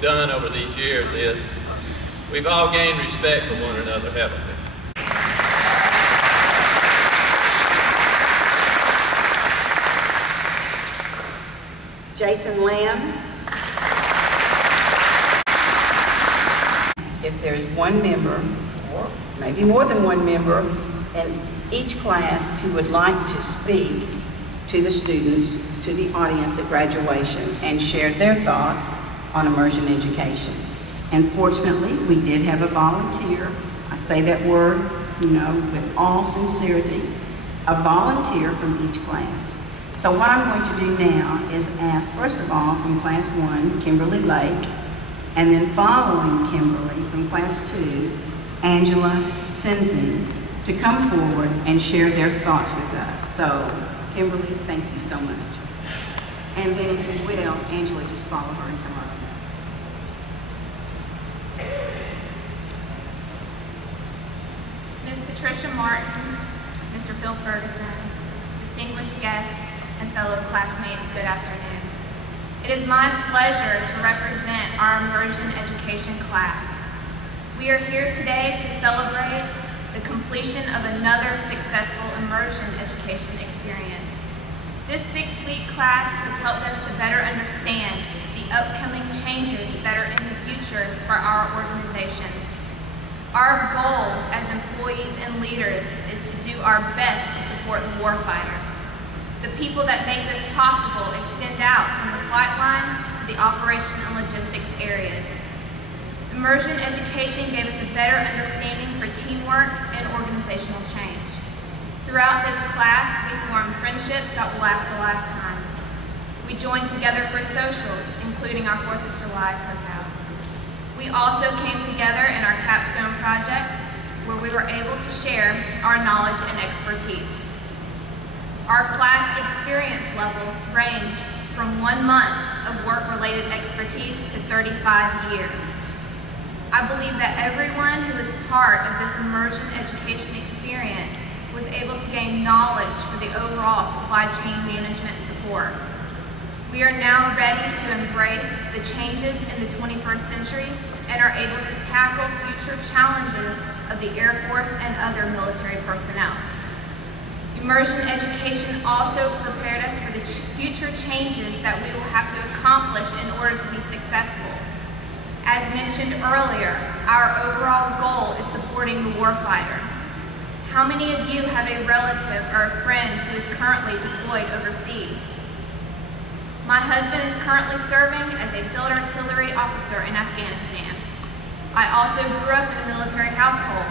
done over these years is we've all gained respect for one another, haven't we? Jason Lamb. If there's one member, or maybe more than one member, in each class who would like to speak to the students, to the audience at graduation, and share their thoughts on immersion education. And fortunately, we did have a volunteer. I say that word, with all sincerity, a volunteer from each class. So what I'm going to do now is ask, first of all, from Class 1, Kimberly Lake, and then following Kimberly from Class 2, Angela Senzin, to come forward and share their thoughts with us. So, Kimberly, thank you so much. And then if you will, Angela, just follow her and come on. Ms. Patricia Martin, Mr. Phil Ferguson, distinguished guests, and fellow classmates, good afternoon. It is my pleasure to represent our immersion education class. We are here today to celebrate the completion of another successful immersion education experience. This 6-week class has helped us to better understand the upcoming changes that are in the future for our organization. Our goal as employees and leaders is to do our best to support the warfighter. The people that make this possible extend out from the flight line to the operation and logistics areas. Immersion education gave us a better understanding for teamwork and organizational change. Throughout this class, we formed friendships that will last a lifetime. We joined together for socials, including our 4th of July cookout. We also came together in our capstone projects, where we were able to share our knowledge and expertise. Our class experience level ranged from 1 month of work-related expertise to 35 years. I believe that everyone who was part of this immersion education experience was able to gain knowledge for the overall supply chain management support. We are now ready to embrace the changes in the 21st century and are able to tackle future challenges of the Air Force and other military personnel. Immersion education also prepared us for the future changes that we will have to accomplish in order to be successful. As mentioned earlier, our overall goal is supporting the warfighter. How many of you have a relative or a friend who is currently deployed overseas? My husband is currently serving as a field artillery officer in Afghanistan. I also grew up in a military household.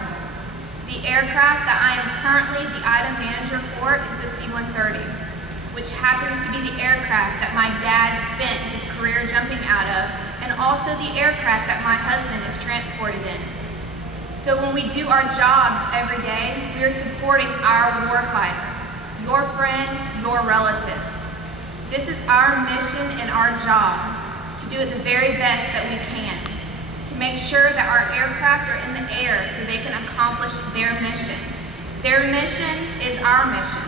The aircraft that I am currently the item manager for is the C-130, which happens to be the aircraft that my dad spent his career jumping out of, and also the aircraft that my husband is transported in. So when we do our jobs every day, we are supporting our warfighter, your friend, your relative. This is our mission and our job, to do it the very best that we can, to make sure that our aircraft are in the air so they can accomplish their mission. Their mission is our mission.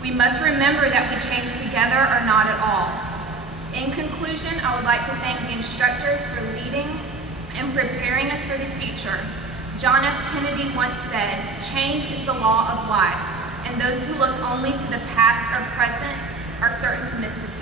We must remember that we change together or not at all. In conclusion, I would like to thank the instructors for leading and preparing us for the future. John F. Kennedy once said, "Change is the law of life, and those who look only to the past or present are certain to miss the future."